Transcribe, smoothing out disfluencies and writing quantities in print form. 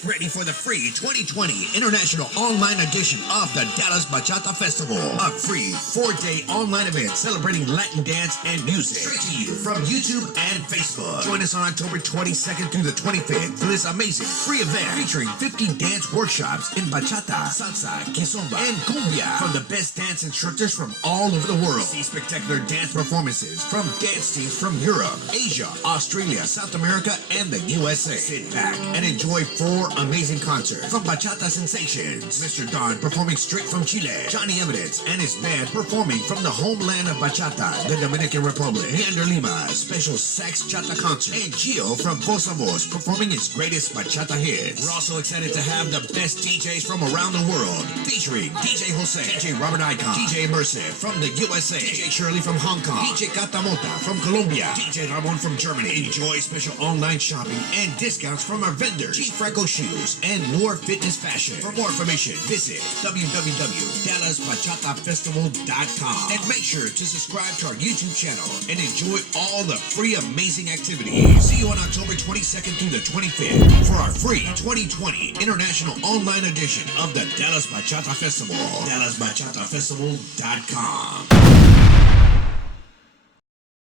Get ready for the free 2020 International Online Edition of the Dallas Bachata Festival. A free 4-day online event celebrating Latin dance and music. Straight to you from YouTube and Facebook. Join us on October 22nd through the 25th for this amazing free event featuring 50 dance workshops in Bachata, Salsa, Kizomba, and Cumbia from the best dance instructors from all over the world. See spectacular dance performances from dance teams from Europe, Asia, Australia, South America, and the USA. Sit back and enjoy 4 amazing concerts from Bachata sensations. Mr. Don performing straight from Chile, Jhonny Evidence and his band performing from the homeland of Bachata, the Dominican Republic, Neander, Lima, special Saxchata concert, and Gio from Voz a Voz performing his greatest Bachata hits. We're also excited to have the best DJs from around the world, featuring DJ Jose, DJ Robert Icon, DJ Emerzive from the USA, DJ Shirley from Hong Kong, DJ Katamota from Colombia, DJ Ramon from Germany. Enjoy special online shopping and discounts from our vendors, G Franco Shoes, and More Fitness Fashion. For more information, visit www.dallasbachatafestival.com and make sure to subscribe to our YouTube channel and enjoy all the free amazing activities. See you on October 22nd through the 25th for our free 2020 International Online Edition of the Dallas Bachata Festival. DallasBachataFestival.com.